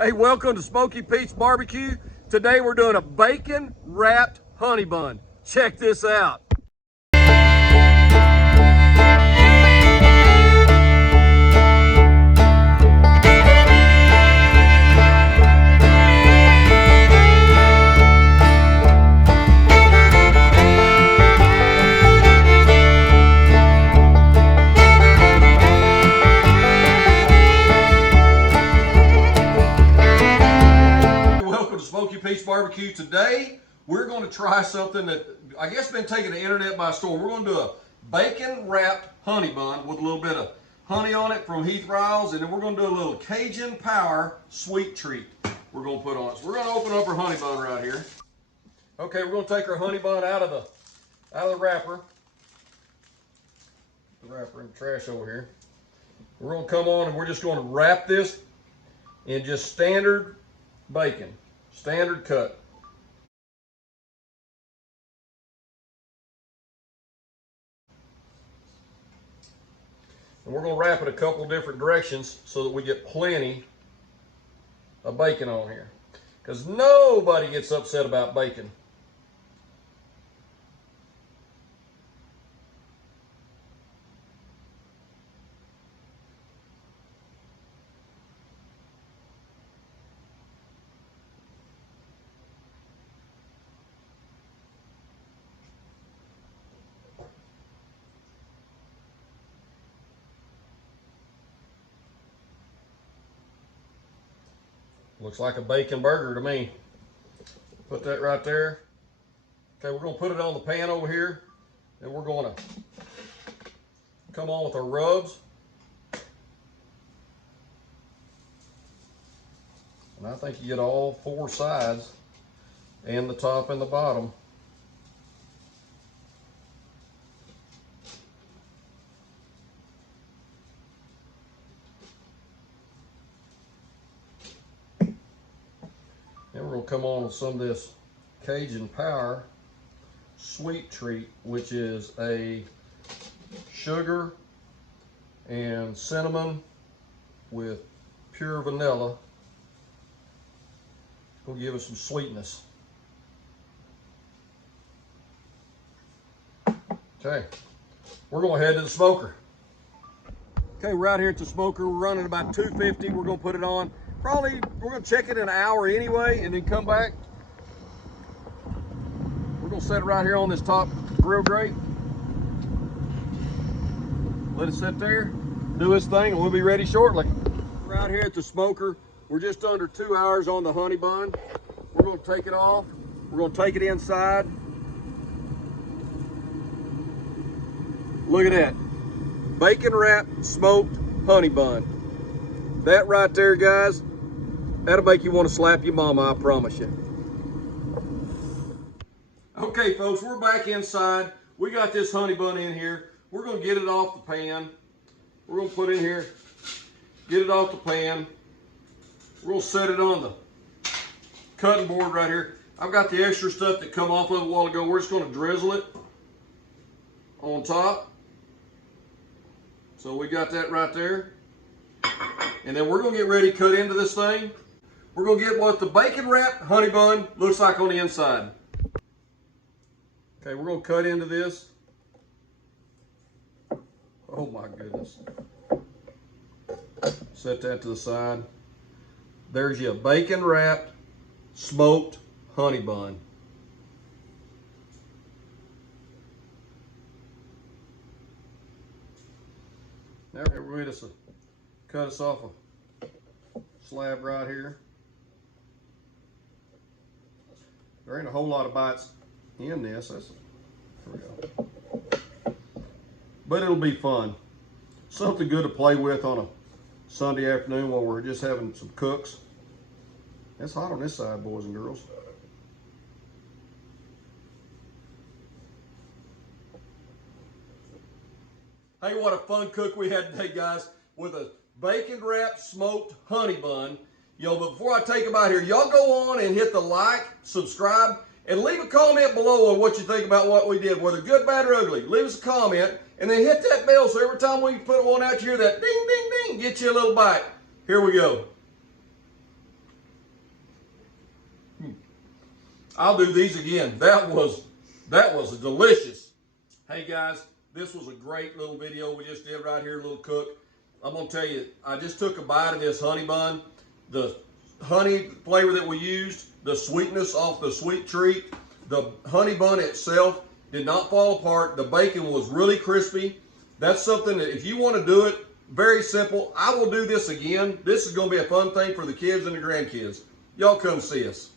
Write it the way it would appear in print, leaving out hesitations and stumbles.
Hey, welcome to Smoky Pete's Barbecue. Today we're doing a bacon wrapped honey bun. Check this out. Welcome to Smoky Pete's Barbecue. Today we're going to try something that I guess been taken to the internet by storm. We're going to do a bacon wrapped honey bun with a little bit of honey on it from Heath Riles, and then we're going to do a little Cajun Power sweet treat we're going to put on it. So we're going to open up our honey bun right here. Okay, we're going to take our honey bun out of the wrapper. The wrapper and trash over here. We're going to come on and we're just going to wrap this in just standard bacon, standard cut. And we're going to wrap it a couple different directions so that we get plenty of bacon on here. Because nobody gets upset about bacon. Looks like a bacon burger to me. Put that right there. Okay, we're going to put it on the pan over here. And we're going to come on with our rubs. And I think you get all four sides and the top and the bottom. And we're going to come on with some of this Cajun Power sweet treat, which is a sugar and cinnamon with pure vanilla. It's going to give us some sweetness. Okay, we're going to head to the smoker. Okay, we're out here at the smoker. We're running about 250. We're going to put it on. Probably, we're going to check it in an hour anyway and then come back. We're going to set it right here on this top grill grate. Let it sit there, do its thing, and we'll be ready shortly. We're out here at the smoker. We're just under 2 hours on the honey bun. We're going to take it off. We're going to take it inside. Look at that. Bacon wrapped smoked honey bun. That right there, guys, that'll make you want to slap your mama, I promise you. Okay, folks, we're back inside. We got this honey bun in here. We're going to get it off the pan. We're going to put it in here, get it off the pan. We're going to set it on the cutting board right here. I've got the extra stuff that come off of it a while ago. We're just going to drizzle it on top. So we got that right there. And then we're going to get ready to cut into this thing. We're going to get what the bacon wrapped honey bun looks like on the inside. Okay, we're going to cut into this. Oh my goodness. Set that to the side. There's your bacon wrapped smoked honey bun. Now we're ready to cut us off a slab right here. There ain't a whole lot of bites in this. Here we go. But it'll be fun. Something good to play with on a Sunday afternoon while we're just having some cooks. It's hot on this side, boys and girls. Hey, what a fun cook we had today, guys, with a bacon wrapped smoked honey bun. But before I take them out here, y'all go on and hit the like, subscribe, and leave a comment below on what you think about what we did, whether good, bad, or ugly. Leave us a comment, and then hit that bell so every time we put one out, you hear that ding, ding, ding, get you a little bite. Here we go. I'll do these again. That was delicious. Hey guys, this was a great little video we just did right here, little cook. I'm gonna tell you, I just took a bite of this honey bun. The honey flavor that we used, the sweetness off the sweet treat, the honey bun itself did not fall apart. The bacon was really crispy. That's something that if you want to do it, very simple. I will do this again. This is going to be a fun thing for the kids and the grandkids. Y'all come see us.